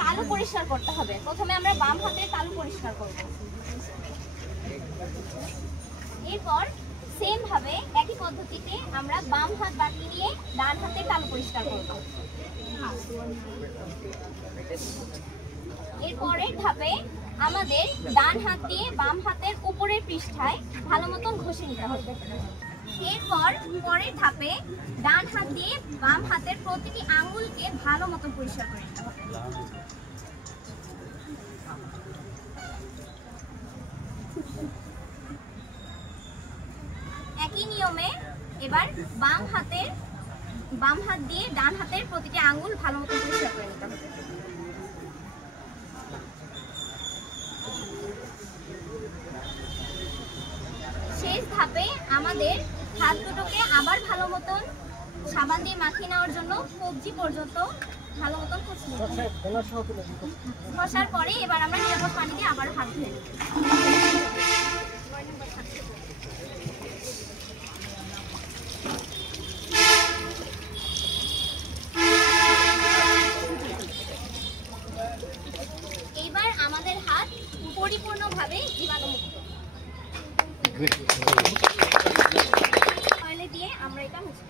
তালু পরিষ্কার করতে হবে। প্রথমে আমরা বাম হাতের তালু পরিষ্কার করব। এরপর সেম ভাবে একই পদ্ধতিতে আমরা বাম হাত বাকি নিয়ে ডান হাতের তালু পরিষ্কার করব। এরপরের ধাপে আমাদের ডান হাত দিয়ে বাম হাতের উপরের পৃষ্ঠায় ভালো মতন ঘষে নিতে হবে। এরপর পরের ধাপে ডান হাত দিয়ে বাম হাতের প্রতিটি আঙ্গুলকে ভালো মতন পরিষ্কার করে নিতে হবে। একই নিয়মে এবার বাম হাত দিয়ে ডান হাতের প্রতিটি আঙ্গুল ভালো মতন পরিষ্কার করে নিতে হবে। শেষ ধাপে আমাদের হাত দুটোকে আবার ভালো মতন সাবান দিয়ে মাখিয়ে নেওয়ার জন্য কবজি পর্যন্ত ভালো মতন ঘষার পরে এবার আমরা নিরাপদ পানি দিয়ে আবার হাত ধুয়ে নেব। এইবার আমাদের হাত পরিপূর্ণভাবে জীবাণুমুক্ত। দিয়ে আমরা এটা মুছে